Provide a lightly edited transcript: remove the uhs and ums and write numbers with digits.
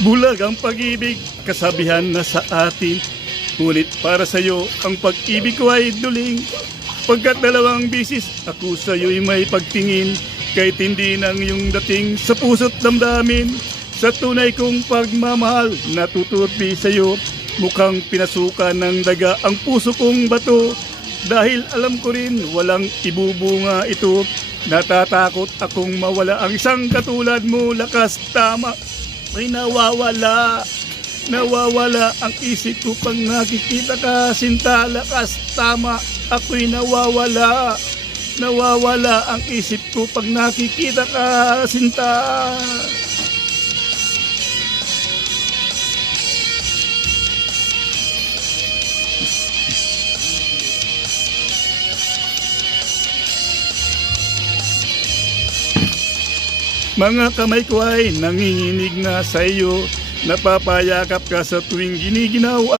Bulag ang pag-ibig, kasabihan na sa atin. Ngunit para sa'yo, ang pag-ibig ko ay duling. Pagkat dalawang bisis, ako sa'yo'y may pagtingin. Kahit hindi nang iyong dating sa puso't damdamin. Sa tunay kong pagmamahal, natuturpi sa'yo. Mukhang pinasukan ng daga ang puso kong bato. Dahil alam ko rin, walang ibubunga ito. Natatakot akong mawala ang isang katulad mo, lakas tama. Ay nawawala ang isip ko pag nakikita ka, sinta, lakas tama. Ako'y nawawala ang isip ko pag nakikita ka, sinta. Mga kamay ko ay nanginginig na sa iyo. Napapayakap ka sa tuwing giniginaw